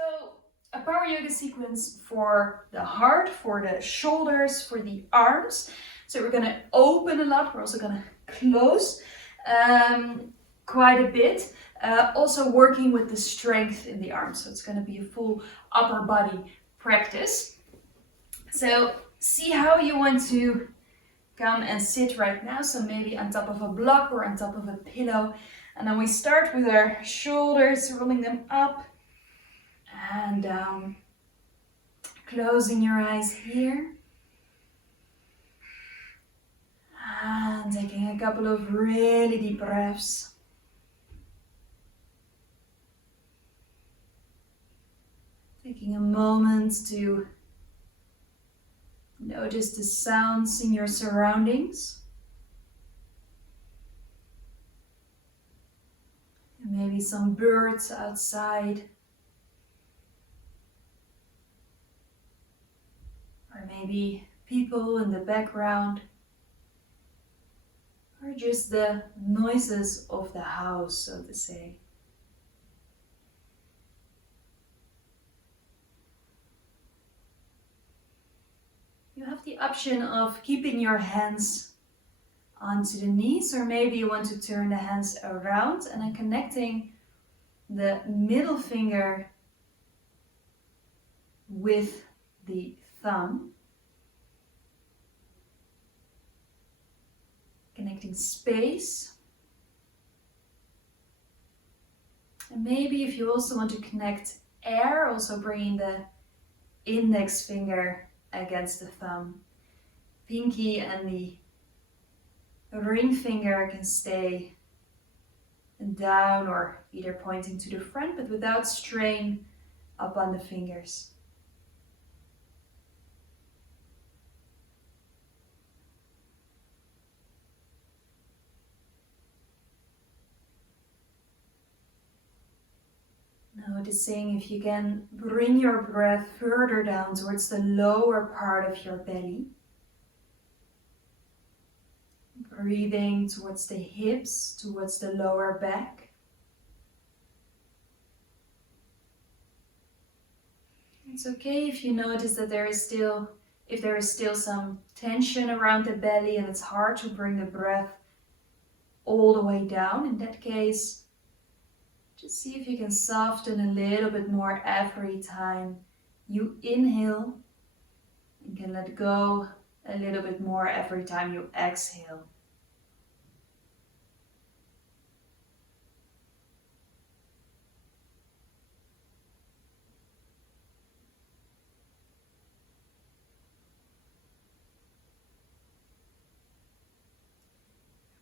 So a power yoga sequence for the heart, for the shoulders, for the arms. So we're going to open a lot. We're also going to close quite a bit. Also working with the strength in the arms. So it's going to be a full upper body practice. So see how you want to come and sit right now. So maybe on top of a block or on top of a pillow. And then we start with our shoulders, rolling them up and down. Closing your eyes here. And taking a couple of really deep breaths. Taking a moment to notice the sounds in your surroundings. And maybe some birds outside. Or maybe people in the background. Or just the noises of the house, so to say. You have the option of keeping your hands onto the knees, or maybe you want to turn the hands around and then connecting the middle finger with the thumb. Connecting space. And maybe if you also want to connect air, also bringing the index finger against the thumb. Pinky and the ring finger can stay down or either pointing to the front, but without strain up on the fingers. Noticing if you can bring your breath further down towards the lower part of your belly. Breathing towards the hips, towards the lower back. It's okay if you notice that there is still some tension around the belly and it's hard to bring the breath all the way down. In that case, just see if you can soften a little bit more every time you inhale. You can let go a little bit more every time you exhale.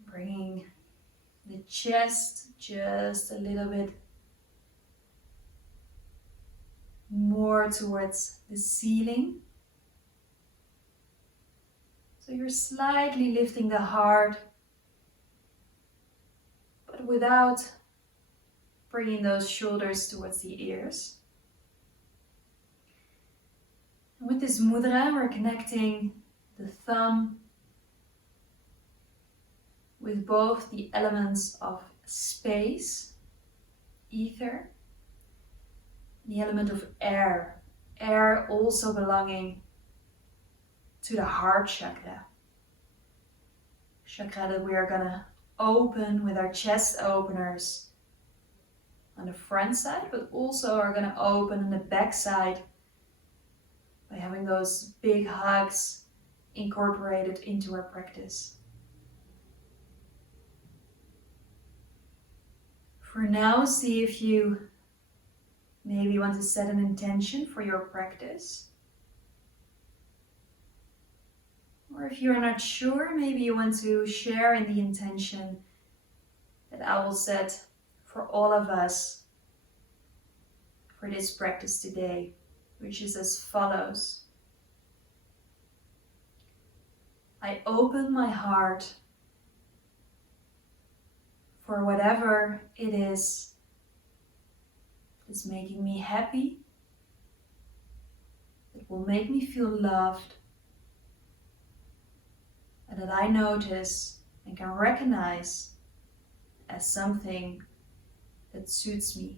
Bringing the chest just a little bit more towards the ceiling. So you're slightly lifting the heart, but without bringing those shoulders towards the ears. And with this mudra, we're connecting the thumb with both the elements of space, ether, the element of air. Air also belonging to the heart chakra. Chakra that we are going to open with our chest openers on the front side, but also are going to open on the back side by having those big hugs incorporated into our practice. For now, see if you maybe want to set an intention for your practice. Or if you're not sure, maybe you want to share in the intention that I will set for all of us for this practice today, which is as follows. I open my heart for whatever it is that's making me happy, that will make me feel loved, and that I notice and can recognize as something that suits me.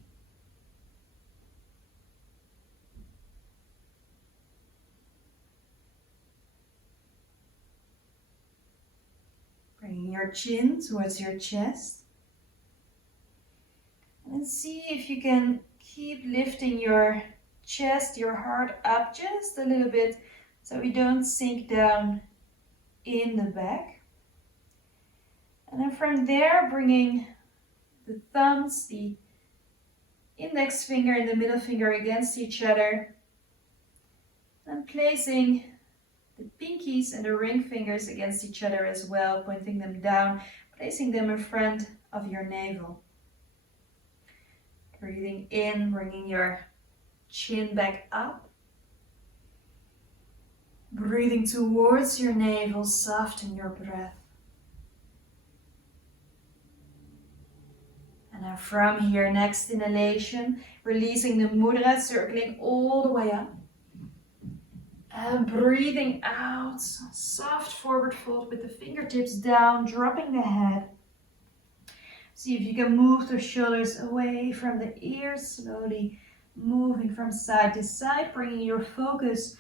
your chin towards your chest. And see if you can keep lifting your chest, your heart up just a little bit so we don't sink down in the back. And then from there, bringing the thumbs, the index finger and the middle finger against each other. And placing the pinkies and the ring fingers against each other as well, pointing them down, placing them in front of your navel. Breathing in, bringing your chin back up. Breathing towards your navel, soften your breath. And then from here, next inhalation, releasing the mudra, circling all the way up. And breathing out, soft forward fold with the fingertips down, dropping the head. See if you can move the shoulders away from the ears, slowly moving from side to side, bringing your focus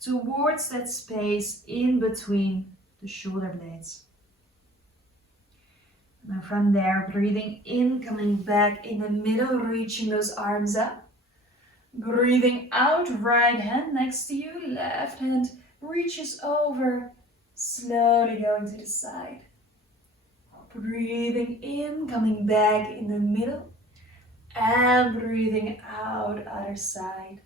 towards that space in between the shoulder blades. And from there, breathing in, coming back in the middle, reaching those arms up. Breathing out, right hand next to you, left hand reaches over, slowly going to the side. Breathing in, coming back in the middle, and breathing out, other side.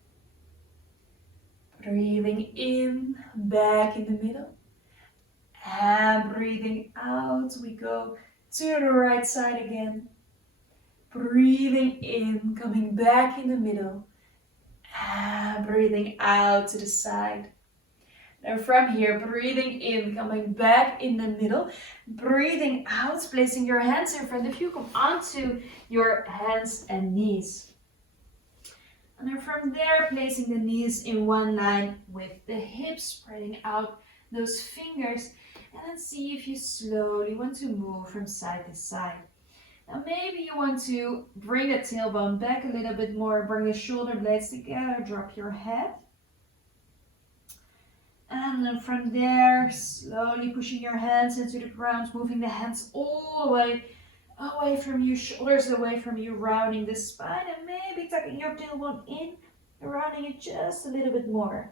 Breathing in, back in the middle, and breathing out, we go to the right side again. Breathing in, coming back in the middle, and breathing out to the side. And from here, breathing in, coming back in the middle, breathing out, placing your hands in front of you, come onto your hands and knees. And then from there, placing the knees in one line with the hips, spreading out those fingers, and then see if you slowly want to move from side to side. Now maybe you want to bring the tailbone back a little bit more, bring the shoulder blades together, drop your head. And then from there, slowly pushing your hands into the ground, moving the hands all the way away from you, shoulders away from you, rounding the spine, and maybe tucking your tailbone in, rounding it just a little bit more.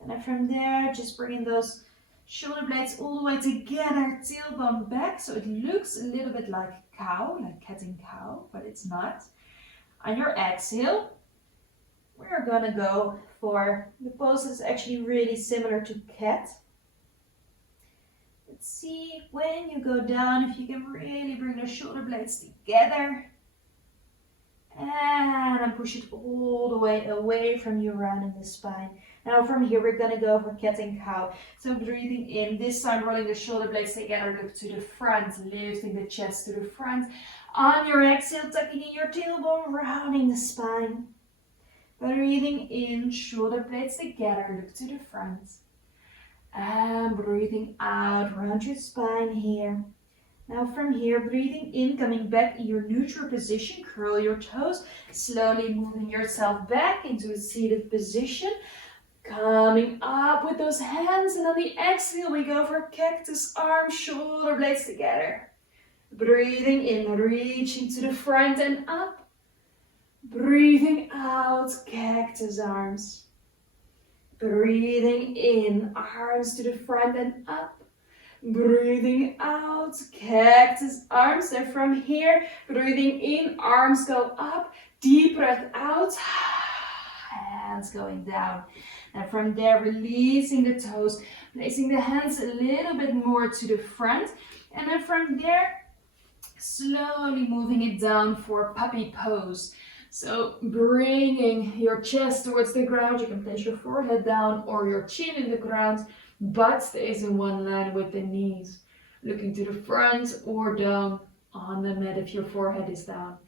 And then from there, just bringing those shoulder blades all the way together, tailbone back, so it looks a little bit like cow, like cat and cow, but it's not. On your exhale, we're gonna go for the pose that's actually really similar to cat. Let's see, when you go down, if you can really bring the shoulder blades together. And then push it all the way away from you, rounding the spine. Now from here, we're gonna go for cat and cow. So breathing in, this time rolling the shoulder blades together, look to the front, lifting the chest to the front. On your exhale, tucking in your tailbone, rounding the spine. Breathing in, shoulder blades together, look to the front. And breathing out, round your spine here. Now from here, breathing in, coming back in your neutral position, curl your toes, slowly moving yourself back into a seated position. Coming up with those hands, and on the exhale, we go for cactus arms, shoulder blades together. Breathing in, reaching to the front and up. Breathing out, cactus arms. Breathing in, arms to the front and up. Breathing out, cactus arms. And from here, breathing in, arms go up. Deep breath out, hands going down. And from there, releasing the toes, placing the hands a little bit more to the front. And then from there, slowly moving it down for puppy pose. So bringing your chest towards the ground, you can place your forehead down or your chin in the ground. Butt stays in one line with the knees. Looking to the front or down on the mat if your forehead is down.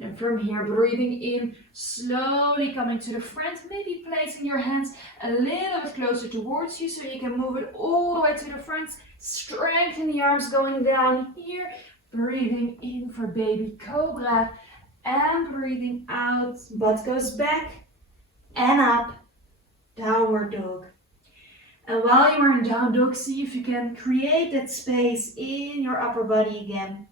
And from here, breathing in, slowly coming to the front, maybe placing your hands a little bit closer towards you so you can move it all the way to the front. Strengthen the arms going down here. Breathing in for baby cobra. And breathing out, butt goes back and up, downward dog. And while you are in down dog, see if you can create that space in your upper body again.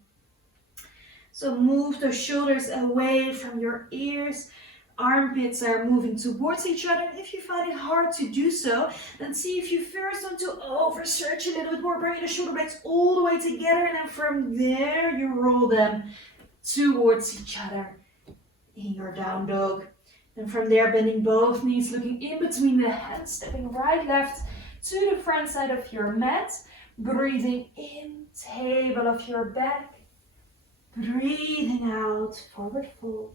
So move those shoulders away from your ears. Armpits are moving towards each other. If you find it hard to do so, then see if you first want to overstretch a little bit more, bring the shoulder blades all the way together, and then from there you roll them towards each other in your down dog. And from there, bending both knees, looking in between the hands, stepping right, left to the front side of your mat. Breathing in, table of your back. Breathing out, forward fold.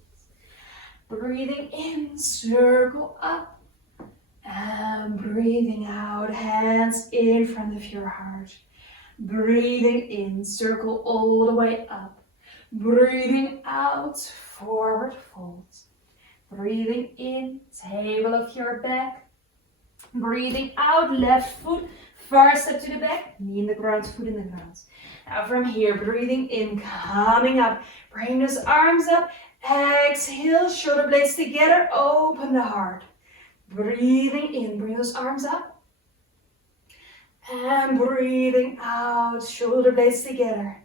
Breathing in, circle up. And breathing out, hands in front of your heart. Breathing in, circle all the way up. Breathing out, forward fold. Breathing in, table of your back. Breathing out, left foot, far step to the back, knee in the ground, foot in the ground. Now from here, breathing in, coming up, bring those arms up, exhale, shoulder blades together, open the heart. Breathing in, bring those arms up. And breathing out, shoulder blades together.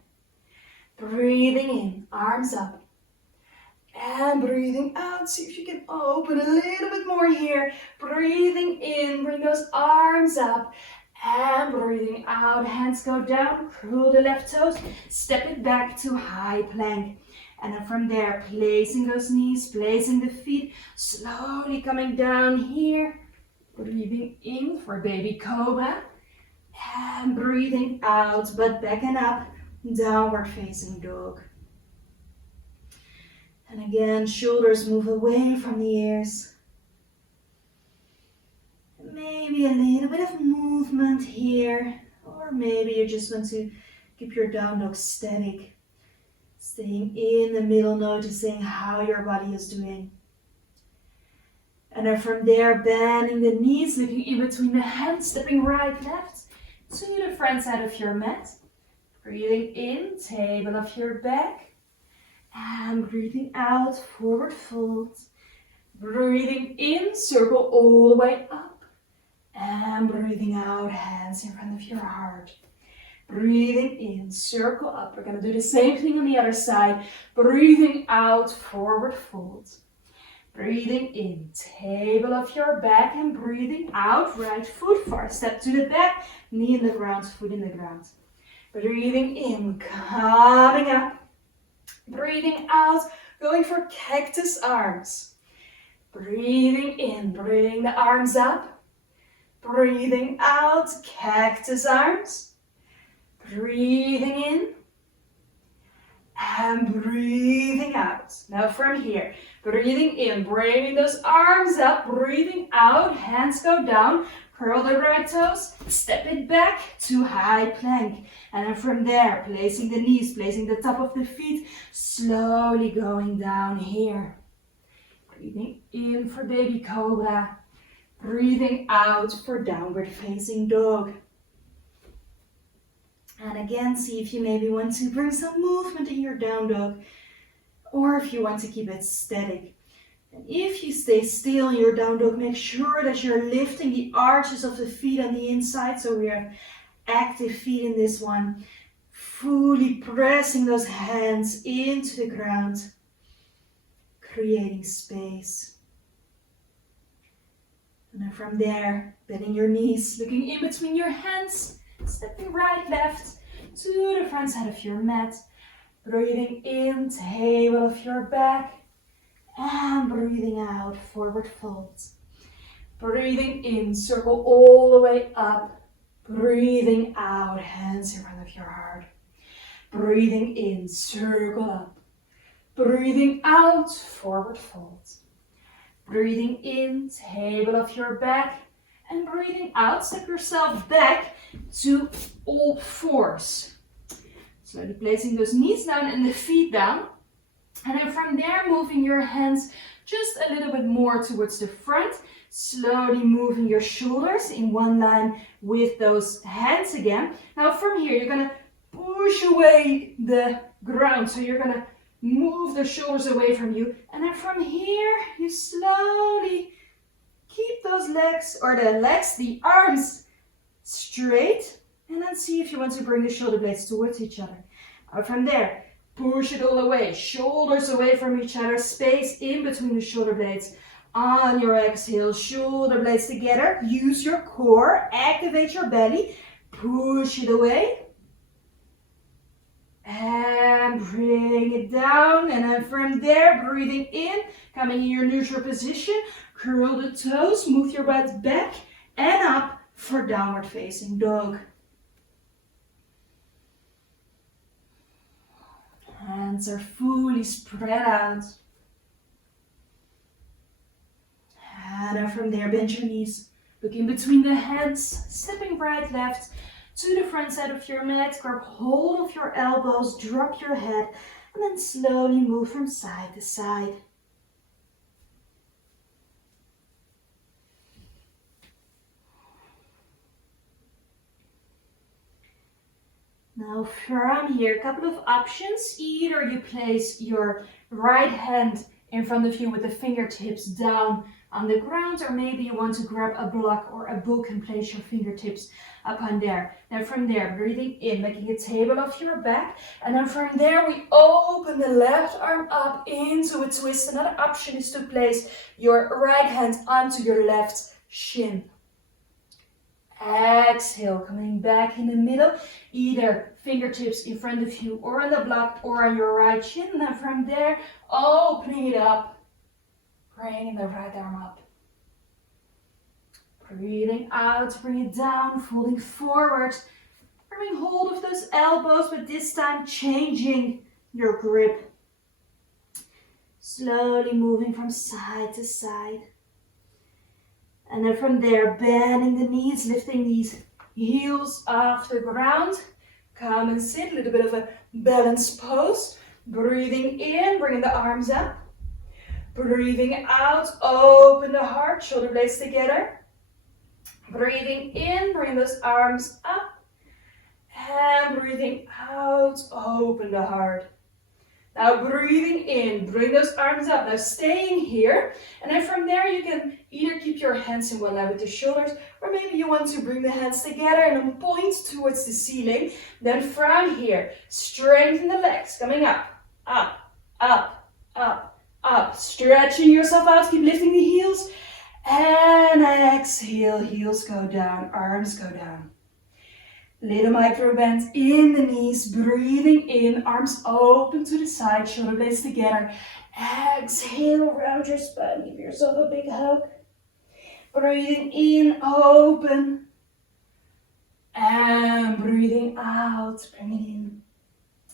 Breathing in, arms up. And breathing out, see if you can open a little bit more here. Breathing in, bring those arms up. And breathing out, hands go down, curl the left toes, step it back to high plank. And then from there, placing those knees, placing the feet, slowly coming down here. Breathing in for baby cobra. And breathing out, butt back and up, downward facing dog. And again, shoulders move away from the ears. Maybe a little bit of movement here, or maybe you just want to keep your down dog static, staying in the middle, noticing how your body is doing. And then from there, bending the knees, looking in between the hands, stepping right, left to the front side of your mat. Breathing in, table of your back. And breathing out, forward fold. Breathing in, circle all the way up. And breathing out, hands in front of your heart. Breathing in, circle up. We're going to do the same thing on the other side. Breathing out, forward fold. Breathing in, table of your back. And breathing out, right foot, far step to the back. Knee in the ground, foot in the ground. Breathing in, coming up. Breathing out, going for cactus arms. Breathing in, bring the arms up. Breathing out, cactus arms. Breathing in. And breathing out. Now from here, breathing in, bringing those arms up. Breathing out, hands go down. Curl the right toes, step it back to high plank. And then from there, placing the knees, placing the top of the feet, slowly going down here. Breathing in for baby cobra. Breathing out for downward facing dog. And again, see if you maybe want to bring some movement in your down dog, or if you want to keep it static. And if you stay still in your down dog, make sure that you're lifting the arches of the feet on the inside, so we have active feet in this one. Fully pressing those hands into the ground, creating space. And then from there, bending your knees, looking in between your hands, stepping right, left to the front side of your mat. Breathing in, table of your back. And breathing out, forward fold. Breathing in, circle all the way up. Breathing out, hands in front of your heart. Breathing in, circle up. Breathing out, forward fold. Breathing in, table of your back. And breathing out, step yourself back to all fours. Slowly placing those knees down and the feet down. And then from there, moving your hands just a little bit more towards the front. Slowly moving your shoulders in one line with those hands again. Now from here, you're going to push away the ground. So you're going to move the shoulders away from you. And then from here, you slowly keep those legs, or the arms straight, and then see if you want to bring the shoulder blades towards each other. Out from there, push it all away, shoulders away from each other, space in between the shoulder blades. On your exhale, shoulder blades together, use your core, activate your belly, push it away. And bring it down, and then from there, breathing in, coming in your neutral position, curl the toes, move your butt back and up for downward facing dog. Hands are fully spread out. And then from there, bend your knees, look in between the hands, stepping right, left, to the front side of your mat, grab hold of your elbows, drop your head, and then slowly move from side to side. Now from here, a couple of options. Either you place your right hand in front of you with the fingertips down on the ground, or maybe you want to grab a block or a book and place your fingertips up on there. Then from there, breathing in, making a table of your back, and then from there we open the left arm up into a twist. Another option is to place your right hand onto your left shin. Exhale, coming back in the middle, either fingertips in front of you or on the block or on your right shin. And then from there, opening it up, bringing the right arm up. Breathing out, bring it down, folding forward, grabbing hold of those elbows, but this time changing your grip. Slowly moving from side to side. And then from there, bending the knees, lifting these heels off the ground. Come and sit, a little bit of a balanced pose. Breathing in, bringing the arms up. Breathing out, open the heart, shoulder blades together. Breathing in, bring those arms up. And breathing out, open the heart. Now breathing in, bring those arms up. Now staying here. And then from there you can either keep your hands in one line with the shoulders, or maybe you want to bring the hands together and then point towards the ceiling. Then from here, strengthen the legs, coming up, up, up, up, up. Stretching yourself out, keep lifting the heels. And exhale, heels go down, arms go down. Little micro bend in the knees, breathing in, arms open to the side, shoulder blades together. Exhale, round your spine, give yourself a big hug. Breathing in, open. And breathing out, bring it in.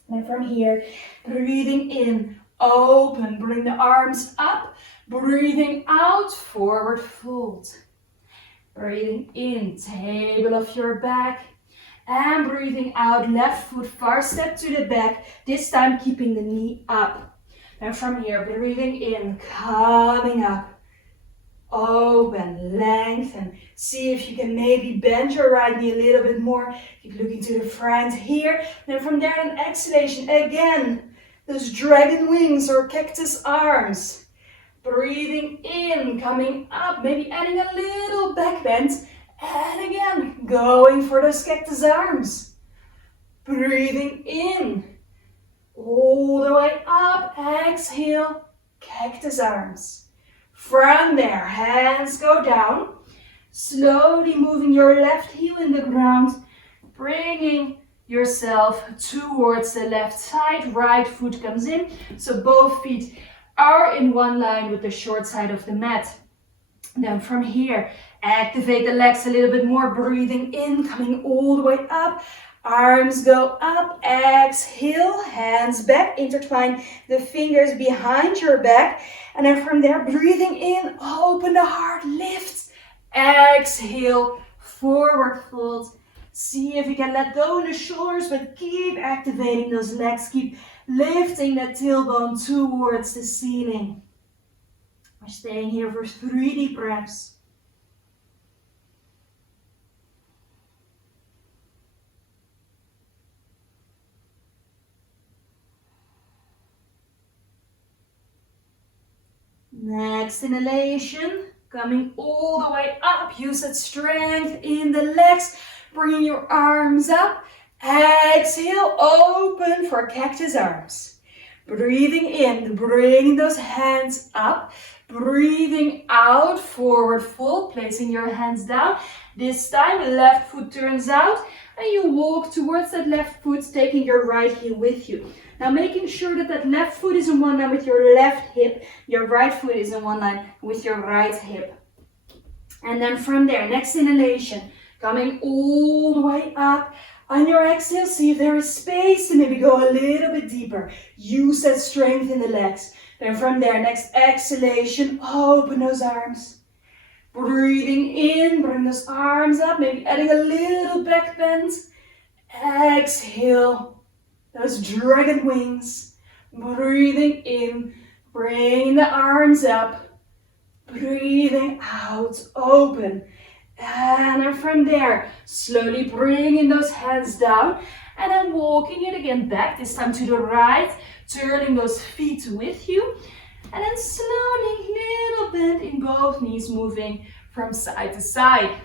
And from here, breathing in, open, bring the arms up. Breathing out, forward fold. Breathing in, table of your back. And breathing out, left foot far step to the back, this time keeping the knee up. And from here, breathing in, coming up, open, lengthen. See if you can maybe bend your right knee a little bit more. Keep looking to the front here. Then from there, an exhalation, again, those dragon wings or cactus arms. Breathing in, coming up, maybe adding a little back bend. And again, going for those cactus arms. Breathing in, all the way up, exhale, cactus arms. From there, hands go down. Slowly moving your left heel in the ground, bringing yourself towards the left side. Right foot comes in, so both feet are in one line with the short side of the mat. Then from here, activate the legs a little bit more, breathing in, coming all the way up. Arms go up, exhale, hands back, intertwine the fingers behind your back. And then from there, breathing in, open the heart, lift, exhale, forward fold. See if you can let go in the shoulders, but keep activating those legs. Keep lifting that tailbone towards the ceiling. We're staying here for 3 deep breaths. Next inhalation, coming all the way up. Use that strength in the legs. Bringing your arms up. Exhale, open for cactus arms. Breathing in, bringing those hands up. Breathing out, forward fold, placing your hands down. This time, left foot turns out, and you walk towards that left foot, taking your right heel with you. Now making sure that that left foot is in one line with your left hip, your right foot is in one line with your right hip. And then from there, next inhalation, coming all the way up. On your exhale, see if there is space to maybe go a little bit deeper. Use that strength in the legs. Then from there, next exhalation, open those arms. Breathing in, bring those arms up, maybe adding a little back bend. Exhale. Those dragon wings. Breathing in, bring the arms up. Breathing out, open. And then from there, slowly bringing those hands down. And then walking it again back, this time to the right. Turning those feet with you. And then slowly, little bend in both knees, moving from side to side.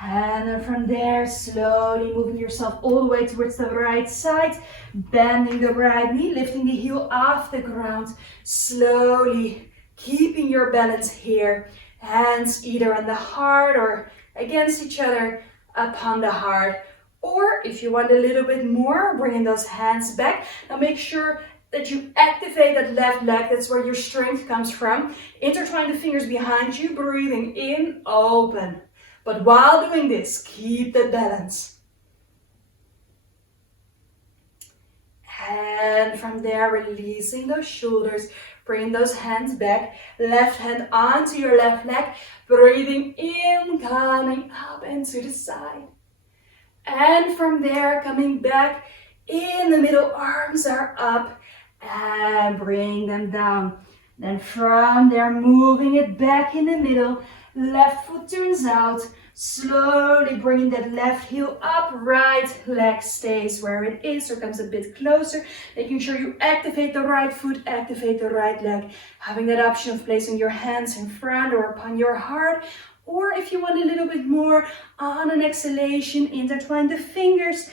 And then from there, slowly moving yourself all the way towards the right side, bending the right knee, lifting the heel off the ground, slowly keeping your balance here. Hands either on the heart or against each other upon the heart. Or if you want a little bit more, bringing those hands back. Now make sure that you activate that left leg, that's where your strength comes from. Intertwine the fingers behind you, breathing in, open. But while doing this, keep the balance. And from there, releasing those shoulders, bring those hands back. Left hand onto your left leg, breathing in, coming up and to the side. And from there, coming back in the middle, arms are up and bring them down. Then from there, moving it back in the middle, left foot turns out, slowly bringing that left heel up, right leg stays where it is or comes a bit closer, making sure you activate the right foot, activate the right leg, having that option of placing your hands in front or upon your heart, or if you want a little bit more, on an exhalation, intertwine the fingers,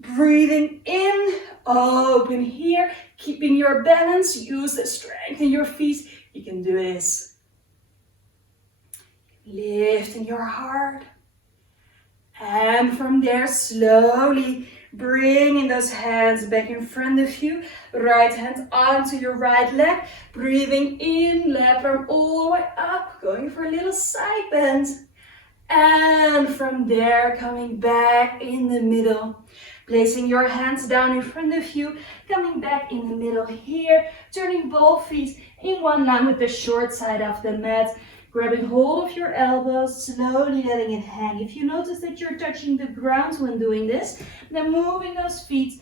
breathing in, open here, keeping your balance, use the strength in your feet, you can do this. Lifting your heart. And from there, slowly bringing those hands back in front of you. Right hand onto your right leg. Breathing in, left arm all the way up. Going for a little side bend. And from there, coming back in the middle. Placing your hands down in front of you. Coming back in the middle here. Turning both feet in one line with the short side of the mat. Grabbing hold of your elbows, slowly letting it hang. If you notice that you're touching the ground when doing this, then moving those feet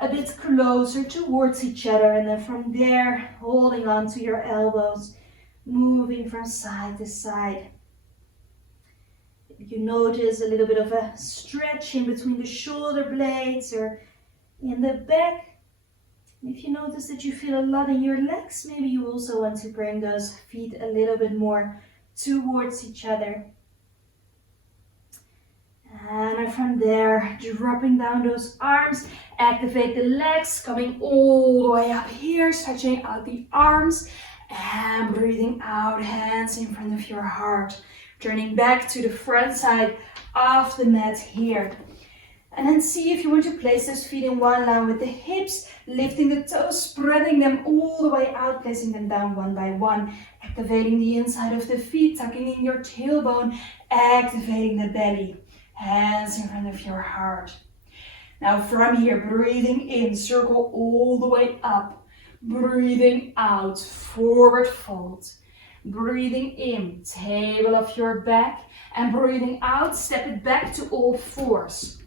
a bit closer towards each other. And then from there, holding on to your elbows, moving from side to side. If you notice a little bit of a stretch in between the shoulder blades or in the back, if you notice that you feel a lot in your legs, maybe you also want to bring those feet a little bit more towards each other. And from there, dropping down those arms, activate the legs, coming all the way up here, stretching out the arms, and breathing out, hands in front of your heart. Turning back to the front side of the mat here. And then see if you want to place those feet in one line with the hips, lifting the toes, spreading them all the way out, placing them down one by one, activating the inside of the feet, tucking in your tailbone, activating the belly, hands in front of your heart. Now from here, breathing in, circle all the way up, breathing out, forward fold, breathing in, table of your back, and breathing out, step it back to all fours.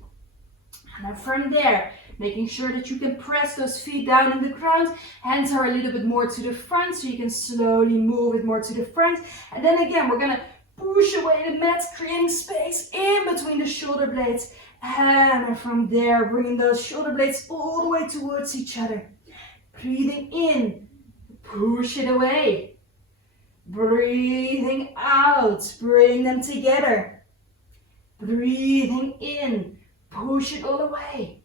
And then from there, making sure that you can press those feet down in the ground. Hands are a little bit more to the front, so you can slowly move it more to the front. And then again, we're gonna push away the mat, creating space in between the shoulder blades. And from there, bringing those shoulder blades all the way towards each other. Breathing in, push it away. Breathing out, bring them together. Breathing in, push it all away.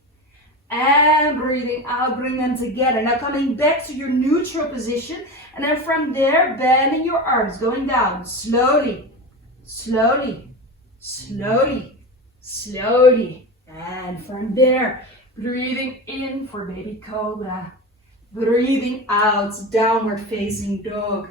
And breathing out, bring them together. Now coming back to your neutral position. And then from there, bending your arms, going down. Slowly, slowly, slowly, slowly. And from there, breathing in for baby cobra. Breathing out, downward facing dog.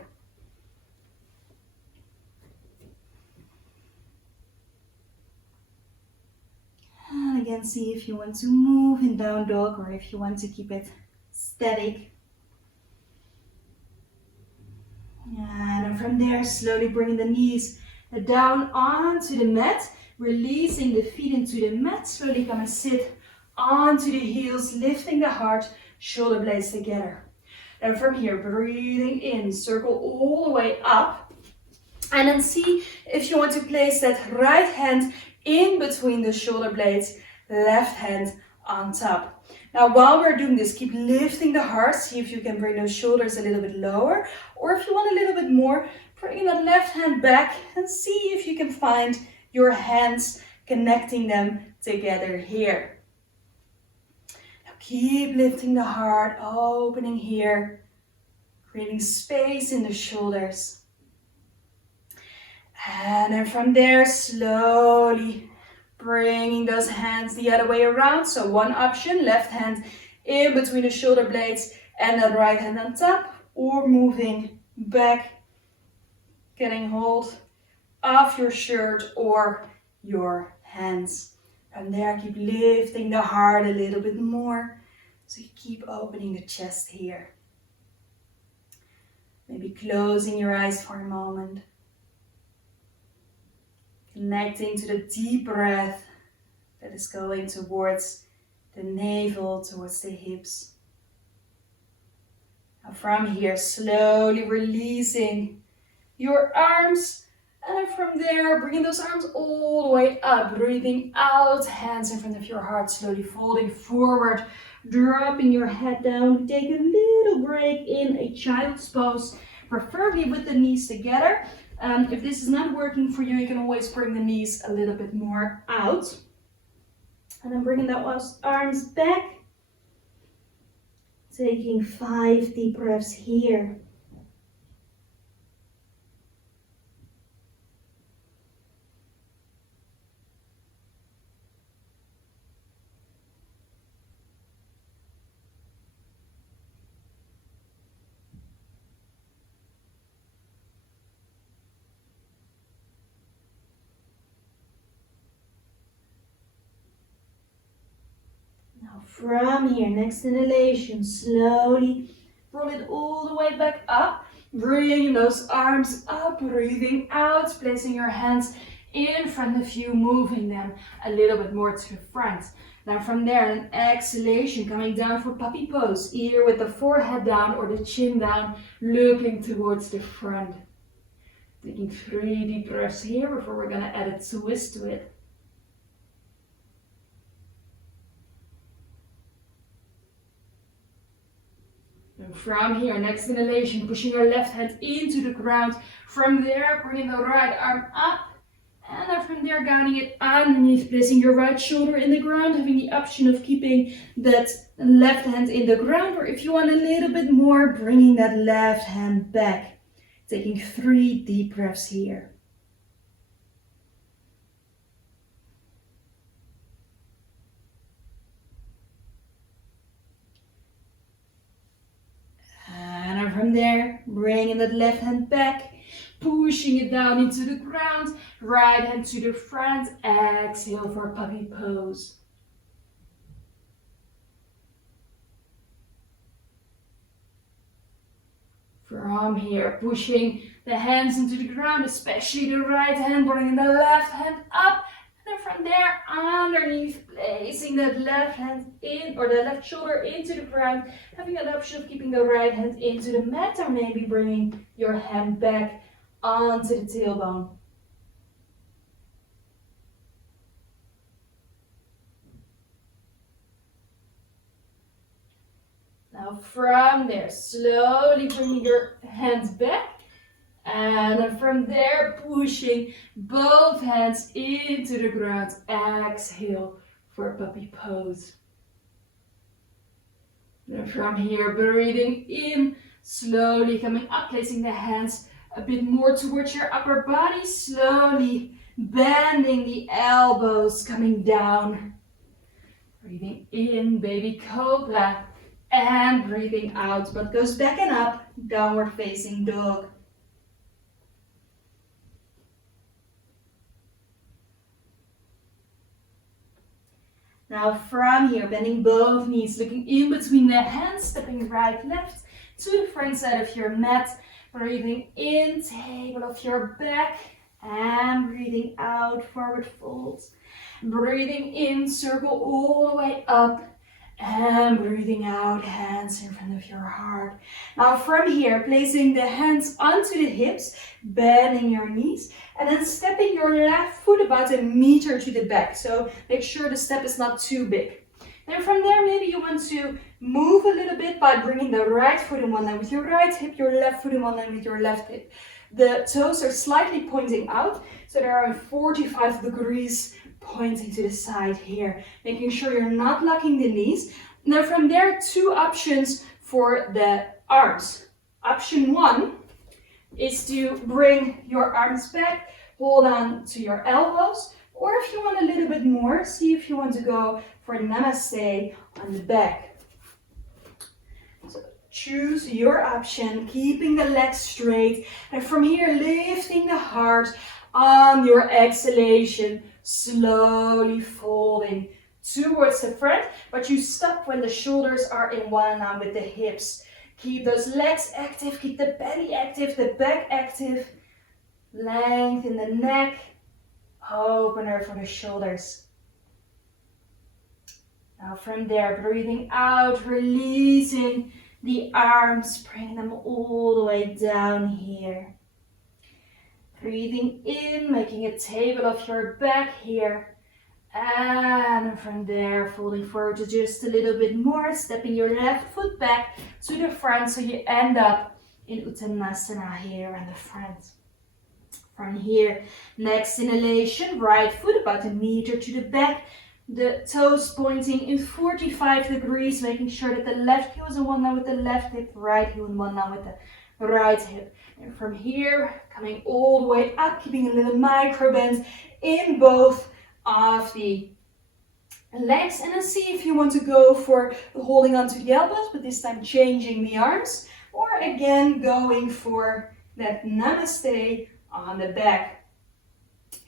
And again, see if you want to move in down dog or if you want to keep it static. And then from there, slowly bringing the knees down onto the mat, releasing the feet into the mat. Slowly come and sit onto the heels, lifting the heart, shoulder blades together. And from here, breathing in, circle all the way up. And then see if you want to place that right hand in between the shoulder blades, left hand on top. Now while we're doing this, keep lifting the heart. See if you can bring those shoulders a little bit lower. Or if you want a little bit more, bring that left hand back and see if you can find your hands, connecting them together here. Now keep lifting the heart, opening here, creating space in the shoulders. And then from there, slowly bringing those hands the other way around. So one option, left hand in between the shoulder blades and the right hand on top, or moving back, getting hold of your shirt or your hands. From there, keep lifting the heart a little bit more. So you keep opening the chest here. Maybe closing your eyes for a moment. Connecting to the deep breath that is going towards the navel, towards the hips. Now from here, slowly releasing your arms. And then from there, bringing those arms all the way up. Breathing out, hands in front of your heart, slowly folding forward. Dropping your head down. Take a little break in a child's pose, preferably with the knees together. If this is not working for you, you can always bring the knees a little bit more out. And then bringing those arms back. Taking 5 deep breaths here. From here, next inhalation, slowly roll it all the way back up. Bring those arms up, breathing out, placing your hands in front of you, moving them a little bit more to the front. Now from there, an exhalation, coming down for puppy pose, either with the forehead down or the chin down, looking towards the front. Taking 3 deep breaths here before we're going to add a twist to it. And from here, next inhalation, pushing your left hand into the ground. From there, bringing the right arm up. And then from there, guiding it underneath, placing your right shoulder in the ground, having the option of keeping that left hand in the ground. Or if you want a little bit more, bringing that left hand back. Taking 3 deep breaths here. And from there, bringing that left hand back, pushing it down into the ground, right hand to the front, exhale for puppy pose. From here, pushing the hands into the ground, especially the right hand, bringing the left hand up. And then from there, underneath, placing that left hand in, or the left shoulder into the ground, having an option of keeping the right hand into the mat, or maybe bringing your hand back onto the tailbone. Now from there, slowly bring your hands back. And then from there, pushing both hands into the ground. Exhale for puppy pose. Then from here, breathing in, slowly coming up, placing the hands a bit more towards your upper body, slowly bending the elbows, coming down. Breathing in, baby cobra, and breathing out, but goes back and up, downward facing dog. Now from here, bending both knees, looking in between the hands, stepping right, left to the front side of your mat. Breathing in, table of your back, and breathing out, forward folds. Breathing in, circle all the way up, and breathing out, hands in front of your heart. Now from here, placing the hands onto the hips, bending your knees, and then stepping your left foot about 1 meter to the back. So make sure the step is not too big. Then from there, maybe you want to move a little bit by bringing the right foot in one line with your right hip, your left foot in one line with your left hip. The toes are slightly pointing out, so they are in 45 degrees pointing to the side here, making sure you're not locking the knees. Now from there, 2 options for the arms. Option 1 is to bring your arms back, hold on to your elbows, or if you want a little bit more, see if you want to go for Namaste on the back. So choose your option, keeping the legs straight, and from here lifting the heart on your exhalation, slowly folding towards the front, but you stop when the shoulders are in one line with the hips. Keep those legs active, keep the belly active, the back active, length in the neck, opener for the shoulders. Now from there, breathing out, releasing the arms, bring them all the way down here. Breathing in, making a table of your back here. And from there, folding forward to just a little bit more, stepping your left foot back to the front so you end up in Uttanasana here in the front. From here, next inhalation, right foot about 1 meter to the back, the toes pointing in 45 degrees, making sure that the left heel is in one line with the left hip, right heel in one line with the right hip. And from here, coming all the way up, keeping a little micro bend in both of the legs. And then see if you want to go for holding onto the elbows, but this time changing the arms. Or again, going for that Namaste on the back.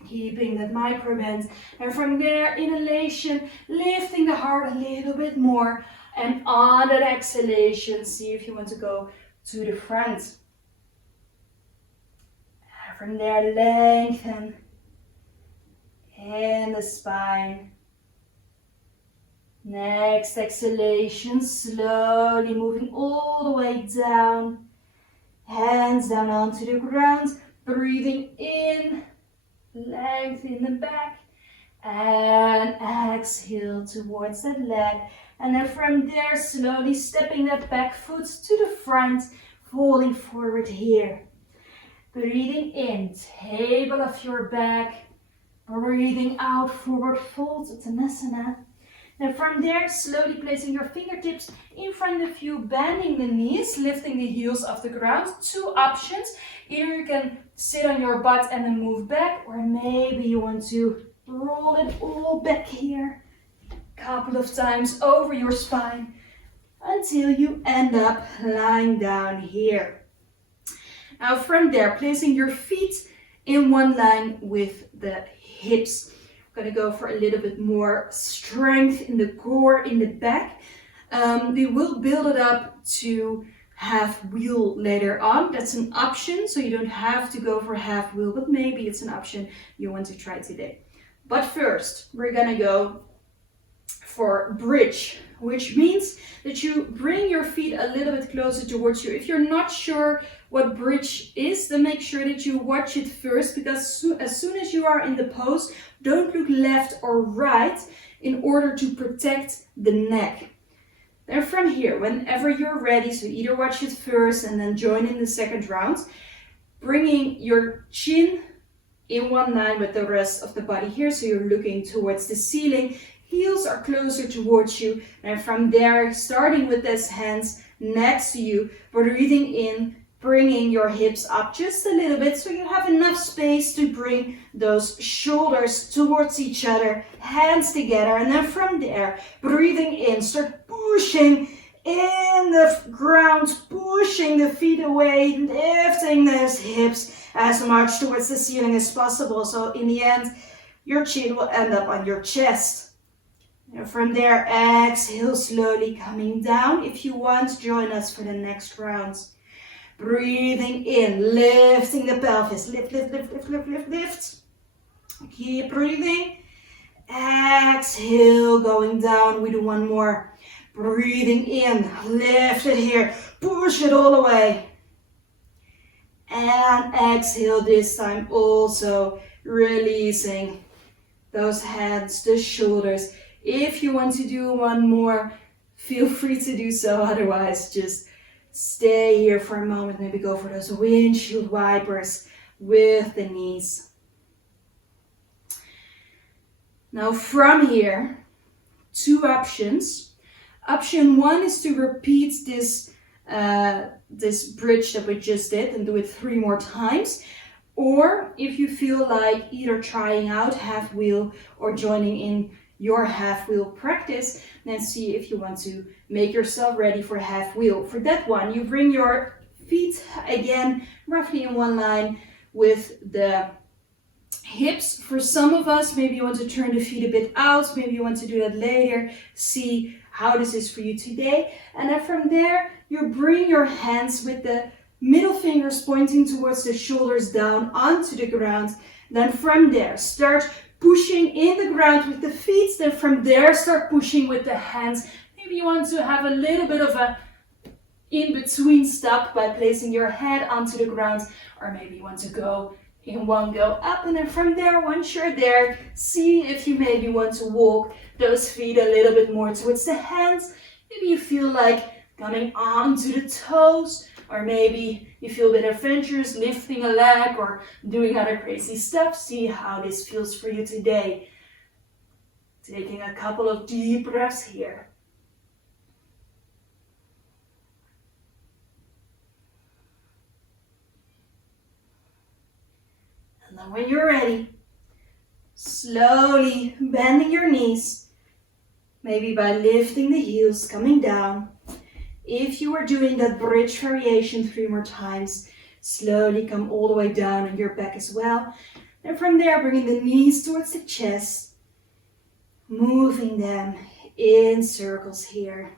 Keeping that micro bend. And from there, inhalation, lifting the heart a little bit more. And on that exhalation, see if you want to go to the front. And from there, lengthen in the spine. Next exhalation, slowly moving all the way down. Hands down onto the ground. Breathing in. Length in the back, and exhale towards that leg, and then from there slowly stepping that back foot to the front, folding forward here. Breathing in, table of your back, breathing out, forward fold, Uttanasana. Then from there, slowly placing your fingertips in front of you, bending the knees, lifting the heels off the ground. 2 options. Either you can sit on your butt and then move back, or maybe you want to roll it all back here. A couple of times over your spine until you end up lying down here. Now from there, placing your feet in one line with the hips. Going to go for a little bit more strength in the core, in the back. We will build it up to half wheel later on. That's an option, so you don't have to go for half wheel, but maybe it's an option you want to try today. But first, we're going to go for bridge, which means that you bring your feet a little bit closer towards you. If you're not sure what bridge is, then make sure that you watch it first, because as soon as you are in the pose, don't look left or right in order to protect the neck. Then from here, whenever you're ready, so either watch it first and then join in the second round, bringing your chin in one line with the rest of the body here, so you're looking towards the ceiling, heels are closer towards you, and from there, starting with these hands next to you, breathing in, bringing your hips up just a little bit so you have enough space to bring those shoulders towards each other, hands together, and then from there, breathing in, start pushing in the ground, pushing the feet away, lifting those hips as much towards the ceiling as possible. So in the end, your chin will end up on your chest. And from there, exhale, slowly coming down. If you want, join us for the next round. Breathing in, lifting the pelvis. Lift, lift, lift, lift, lift, lift, lift. Keep breathing. Exhale, going down. We do one more. Breathing in, lift it here. Push it all the way. And exhale this time, also releasing those hands, the shoulders. If you want to do one more, feel free to do so. Otherwise, just stay here for a moment. Maybe go for those windshield wipers with the knees. Now from here, two options. Option one is to repeat this bridge that we just did and do it 3 more times. Or if you feel like either trying out half wheel or joining in your half wheel practice, then see if you want to make yourself ready for half wheel. For that one, you bring your feet again roughly in one line with the hips. For some of us, maybe you want to turn the feet a bit out, maybe you want to do that later. See how this is for you today. And then from there, you bring your hands with the middle fingers pointing towards the shoulders down onto the ground. Then from there, start pushing in the ground with the feet. Then from there, start pushing with the hands. Maybe you want to have a little bit of a in-between step by placing your head onto the ground. Or maybe you want to go in one go up, and then from there, once you're there, see if you maybe want to walk those feet a little bit more towards the hands. Maybe you feel like coming onto the toes, or maybe you feel a bit adventurous, lifting a leg or doing other crazy stuff. See how this feels for you today. Taking a couple of deep breaths here. And then when you're ready, slowly bending your knees, maybe by lifting the heels, coming down. If you are doing that bridge variation 3 more times, slowly come all the way down on your back as well. And from there, bringing the knees towards the chest, moving them in circles here.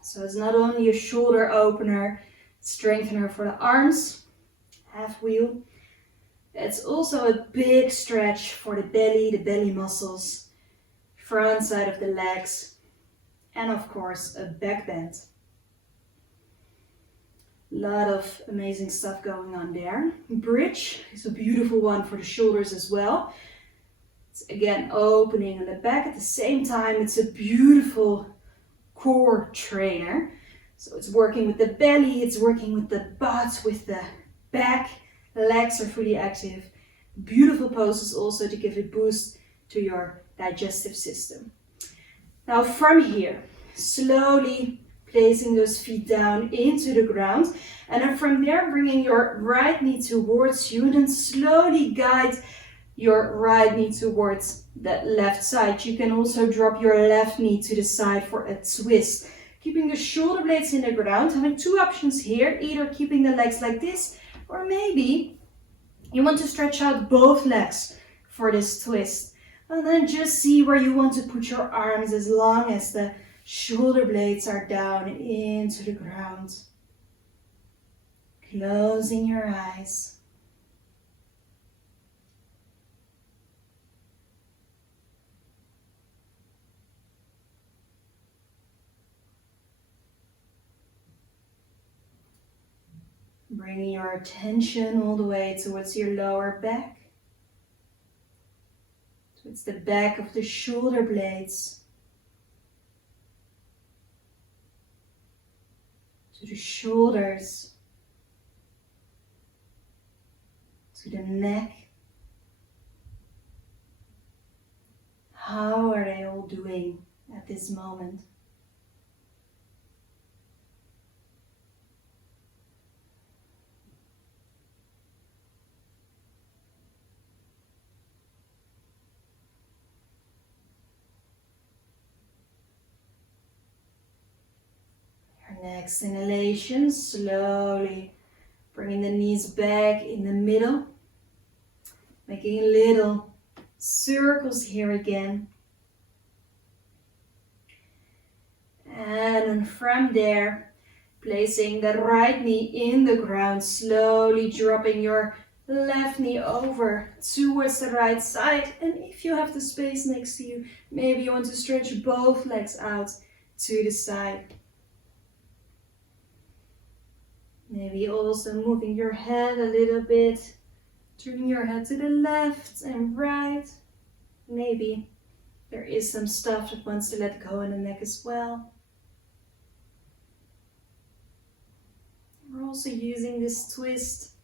So it's not only a shoulder opener, strengthener for the arms, half wheel. It's also a big stretch for the belly muscles, front side of the legs, and of course a back bend. A lot of amazing stuff going on there. Bridge is a beautiful one for the shoulders as well. It's again opening in the back at the same time. It's a beautiful core trainer. So it's working with the belly, it's working with the butt, with the back. Legs are fully active. Beautiful poses also to give a boost to your digestive system. Now from here, slowly placing those feet down into the ground, and then from there bringing your right knee towards you, and then slowly guide your right knee towards the left side. You can also drop your left knee to the side for a twist, keeping the shoulder blades in the ground. Having 2 options here, either keeping the legs like this, or maybe you want to stretch out both legs for this twist. And then just see where you want to put your arms as long as the shoulder blades are down into the ground. Closing your eyes. Bringing your attention all the way towards your lower back, towards the back of the shoulder blades, to the shoulders, to the neck. How are they all doing at this moment? Next inhalation, slowly bringing the knees back in the middle, making little circles here again. And then from there, placing the right knee in the ground, slowly dropping your left knee over towards the right side. And if you have the space next to you, maybe you want to stretch both legs out to the side. Maybe also moving your head a little bit, turning your head to the left and right. Maybe there is some stuff that wants to let go in the neck as well. We're also using this twist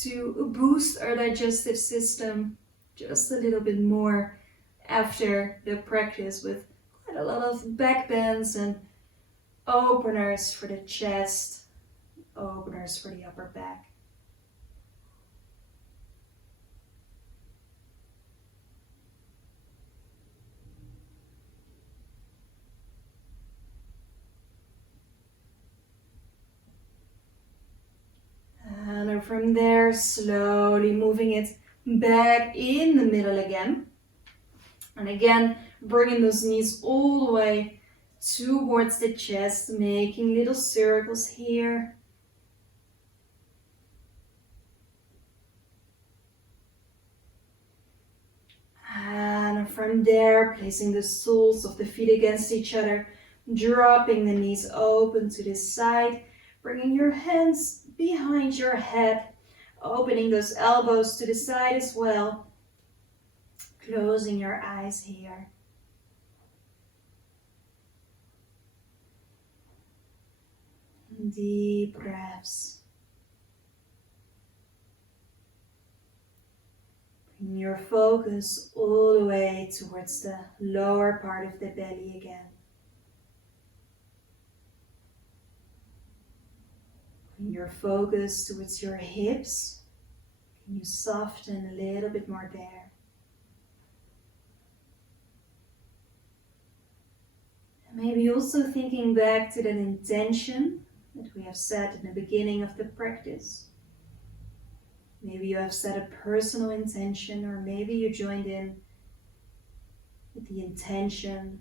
to boost our digestive system just a little bit more after the practice, with quite a lot of back bends and openers for the chest, openers for the upper back. And from there, slowly moving it back in the middle again. And again, bringing those knees all the way towards the chest, making little circles here. And from there, placing the soles of the feet against each other, dropping the knees open to the side, bringing your hands behind your head, opening those elbows to the side as well, closing your eyes here. Deep breaths. Bring your focus all the way towards the lower part of the belly again. Bring your focus towards your hips. Can you soften a little bit more there? And maybe also thinking back to that intention that we have set in the beginning of the practice. Maybe you have set a personal intention, or maybe you joined in with the intention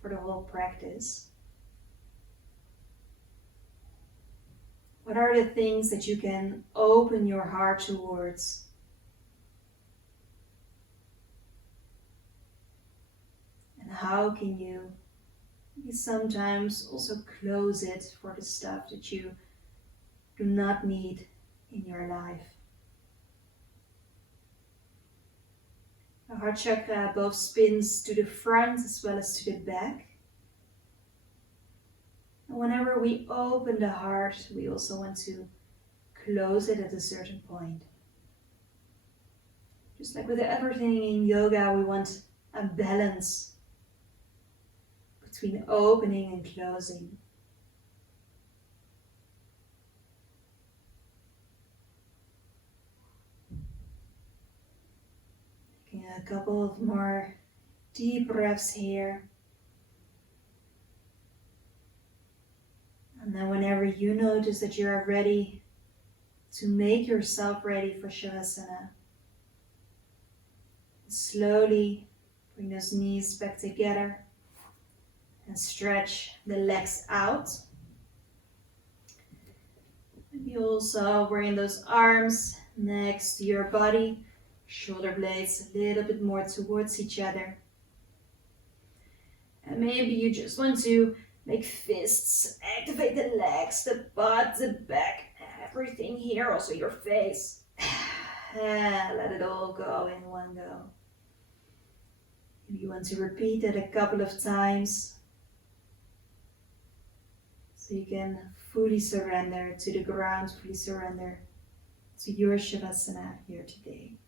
for the whole practice. What are the things that you can open your heart towards? And how can you sometimes also close it for the stuff that you do not need in your life? The heart chakra both spins to the front as well as to the back. And whenever we open the heart, we also want to close it at a certain point. Just like with everything in yoga, we want a balance between opening and closing. Taking a couple of more deep breaths here. And then whenever you notice that you are ready to make yourself ready for Shavasana, slowly bring those knees back together and stretch the legs out. Maybe also bring those arms next to your body, shoulder blades a little bit more towards each other. And maybe you just want to make fists, activate the legs, the butt, the back, everything here, also your face. Let it all go in one go. You want to repeat it a couple of times so you can fully surrender to the ground, fully surrender to your Shavasana here today.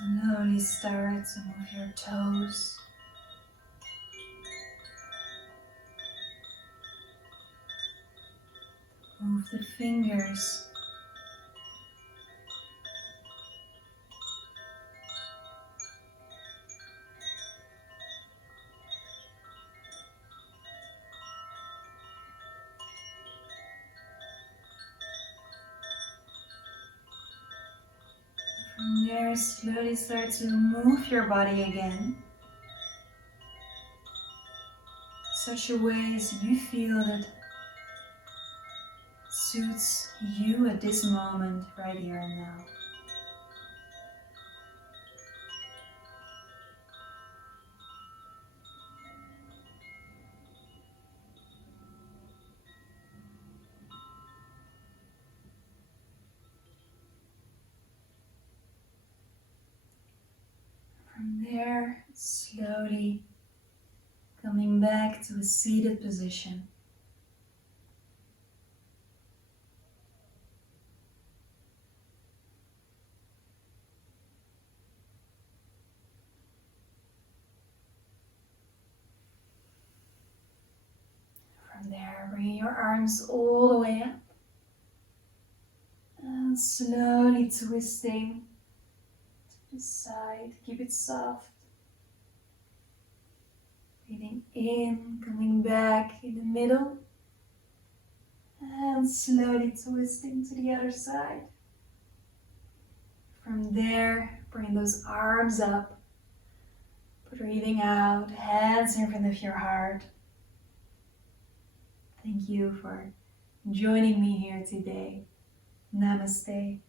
Slowly start to move your toes. Move the fingers. here, slowly start to move your body again. Such a way as you feel that suits you at this moment, right here and now. From there, slowly coming back to a seated position. From there, bring your arms all the way up and slowly twisting to the side. Keep it soft. Breathing in, coming back in the middle, and slowly twisting to the other side. From there, bring those arms up, breathing out, hands in front of your heart. Thank you for joining me here today. Namaste.